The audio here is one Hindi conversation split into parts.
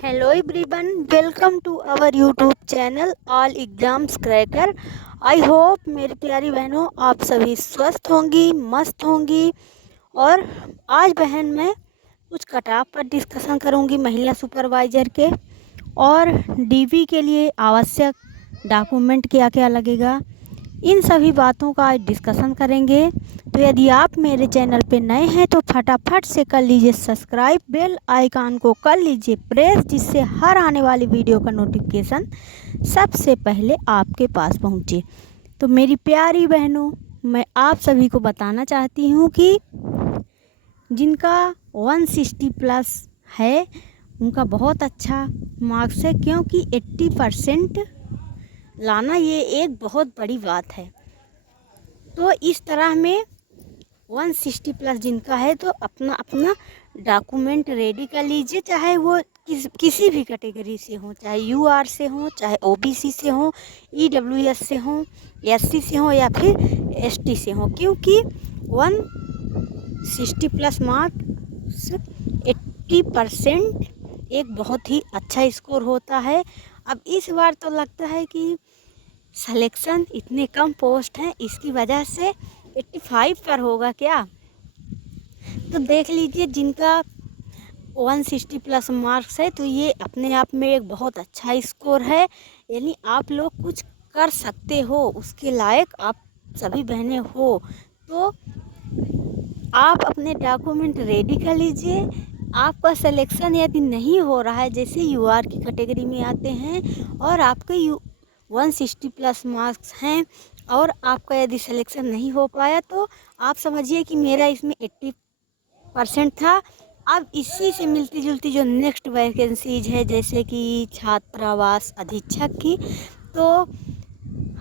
Hello everyone, welcome to our YouTube channel all exams cracker. I hope मेरी प्यारी बहनों आप सभी स्वस्थ होंगी, मस्त होंगी। और आज बहन मैं कुछ कटाव पर डिस्कशन करूंगी महिला सुपरवाइज़र के, और डीवी के लिए आवश्यक डॉक्यूमेंट क्या क्या लगेगा, इन सभी बातों का आज डिस्कशन करेंगे। तो यदि आप मेरे चैनल पे नए हैं तो फटाफट से कर लीजिए सब्सक्राइब, बेल आइकन को कर लीजिए प्रेस, जिससे हर आने वाली वीडियो का नोटिफिकेशन सबसे पहले आपके पास पहुंचे। तो मेरी प्यारी बहनों, मैं आप सभी को बताना चाहती हूं कि जिनका 160 प्लस है उनका बहुत अच्छा मार्क्स है, क्योंकि 80% लाना ये एक बहुत बड़ी बात है। तो इस तरह में 160 प्लस जिनका है तो अपना अपना डॉक्यूमेंट रेडी कर लीजिए, चाहे वो किसी भी कैटेगरी से हो, चाहे यूआर से हो, चाहे ओबीसी से हो, ईडब्ल्यूएस से हो, एससी से हो या फिर एसटी से हो, क्योंकि 160 प्लस मार्क्स 80% एक बहुत ही अच्छा स्कोर होता है। अब इस बार तो लगता है कि सिलेक्शन इतने कम पोस्ट हैं, इसकी वजह से 85 पर होगा क्या। तो देख लीजिए जिनका 160 प्लस मार्क्स है तो ये अपने आप में एक बहुत अच्छा स्कोर है, यानी आप लोग कुछ कर सकते हो, उसके लायक आप सभी बहनें हो। तो आप अपने डॉक्यूमेंट रेडी कर लीजिए। आपका सिलेक्शन यदि नहीं हो रहा है, जैसे यूआर की कैटेगरी में आते हैं और आपके 160 प्लस मार्क्स हैं और आपका यदि सिलेक्शन नहीं हो पाया, तो आप समझिए कि मेरा इसमें 80% था। अब इसी से मिलती जुलती जो नेक्स्ट वैकेंसीज है, जैसे कि छात्रावास अधीक्षक की, तो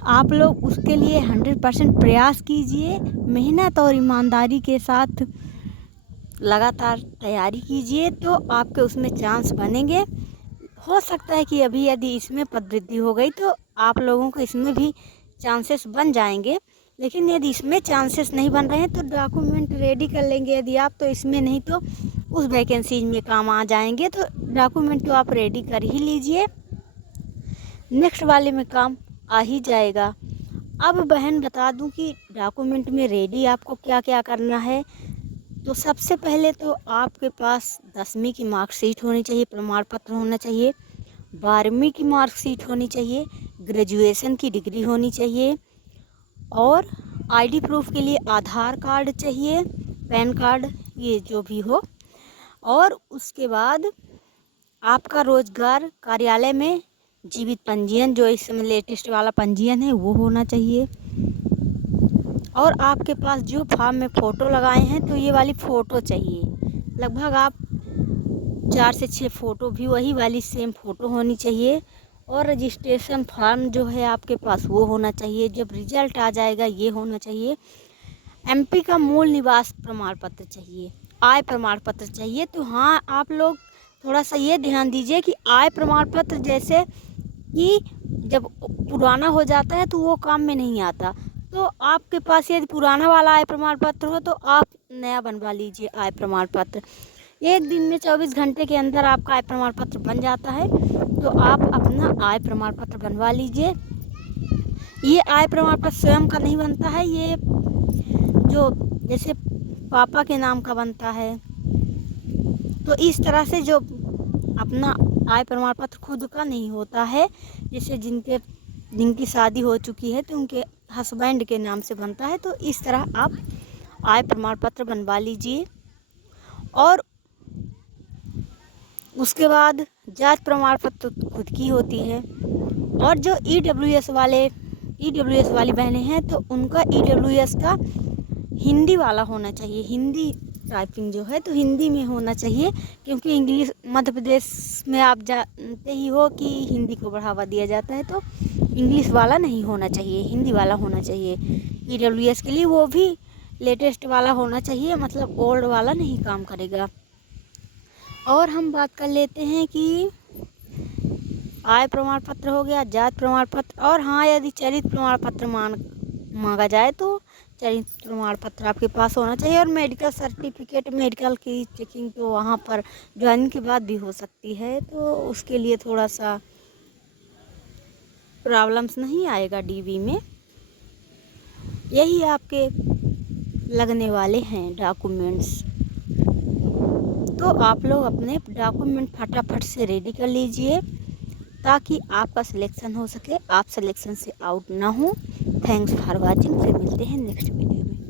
आप लोग उसके लिए 100% प्रयास कीजिए, मेहनत और ईमानदारी के साथ लगातार तैयारी कीजिए, तो आपके उसमें चांस बनेंगे। हो सकता है कि अभी यदि इसमें पदवृद्धि हो गई तो आप लोगों को इसमें भी चांसेस बन जाएंगे, लेकिन यदि इसमें चांसेस नहीं बन रहे हैं तो डॉक्यूमेंट रेडी कर लेंगे यदि आप, तो इसमें नहीं तो उस वैकेंसीज में काम आ जाएंगे। तो डॉक्यूमेंट तो आप रेडी कर ही लीजिए, नेक्स्ट वाले में काम आ ही जाएगा। अब बहन बता दूं कि डॉक्यूमेंट में रेडी आपको क्या क्या करना है। तो सबसे पहले तो आपके पास 10वीं की मार्कशीट होनी चाहिए, प्रमाण पत्र होना चाहिए, 12वीं की मार्कशीट होनी चाहिए, ग्रेजुएशन की डिग्री होनी चाहिए, और आईडी प्रूफ के लिए आधार कार्ड चाहिए, पैन कार्ड, ये जो भी हो। और उसके बाद आपका रोजगार कार्यालय में जीवित पंजीयन, जो इस समय लेटेस्ट वाला पंजीयन है, वो होना चाहिए। और आपके पास जो फॉर्म में फ़ोटो लगाए हैं तो ये वाली फ़ोटो चाहिए, लगभग आप 4 से 6 फ़ोटो भी वही वाली सेम फ़ोटो होनी चाहिए। और रजिस्ट्रेशन फॉर्म जो है आपके पास वो होना चाहिए, जब रिजल्ट आ जाएगा ये होना चाहिए। एमपी का मूल निवास प्रमाण पत्र चाहिए, आय प्रमाण पत्र चाहिए। तो हाँ, आप लोग थोड़ा सा ये ध्यान दीजिए कि आय प्रमाण पत्र जैसे कि जब पुराना हो जाता है तो वो काम में नहीं आता, तो आपके पास यदि पुराना वाला आय प्रमाण पत्र हो तो आप नया बनवा लीजिए आय प्रमाण पत्र। एक दिन में 24 घंटे के अंदर आपका आय प्रमाण पत्र बन जाता है, तो आप अपना आय प्रमाण पत्र बनवा लीजिए। ये आय प्रमाण पत्र स्वयं का नहीं बनता है, ये जो जैसे पापा के नाम का बनता है, तो इस तरह से जो अपना आय प्रमाण पत्र खुद का नहीं होता है, जैसे जिनकी शादी हो चुकी है तो उनके हस्बैंड के नाम से बनता है, तो इस तरह आप आय प्रमाण पत्र बनवा लीजिए। और उसके बाद जाति प्रमाण पत्र खुद की होती है। और जो ईडब्ल्यूएस वाली बहनें हैं तो उनका ईडब्ल्यूएस का हिंदी वाला होना चाहिए, हिंदी टाइपिंग जो है तो हिंदी में होना चाहिए, क्योंकि इंग्लिश मध्य प्रदेश में आप जानते ही हो कि हिंदी को बढ़ावा दिया जाता है, तो इंग्लिश वाला नहीं होना चाहिए, हिंदी वाला होना चाहिए ईडब्ल्यूएस के लिए। वो भी लेटेस्ट वाला होना चाहिए, मतलब ओल्ड वाला नहीं काम करेगा। और हम बात कर लेते हैं कि आय प्रमाण पत्र हो गया, जाति प्रमाण पत्र, और हाँ, यदि चरित्र प्रमाण पत्र मांगा जाए तो चरित्र प्रमाण पत्र आपके पास होना चाहिए, और मेडिकल सर्टिफिकेट, मेडिकल की चेकिंग तो वहाँ पर ज्वाइनिंग के बाद भी हो सकती है, तो उसके लिए थोड़ा सा प्रॉब्लम्स नहीं आएगा डीवी में। यही आपके लगने वाले हैं डॉक्यूमेंट्स। तो आप लोग अपने डॉक्यूमेंट फटाफट से रेडी कर लीजिए ताकि आपका सिलेक्शन हो सके, आप सिलेक्शन से आउट ना हो। Thanks for watching. फिर मिलते हैं नेक्स्ट वीडियो में।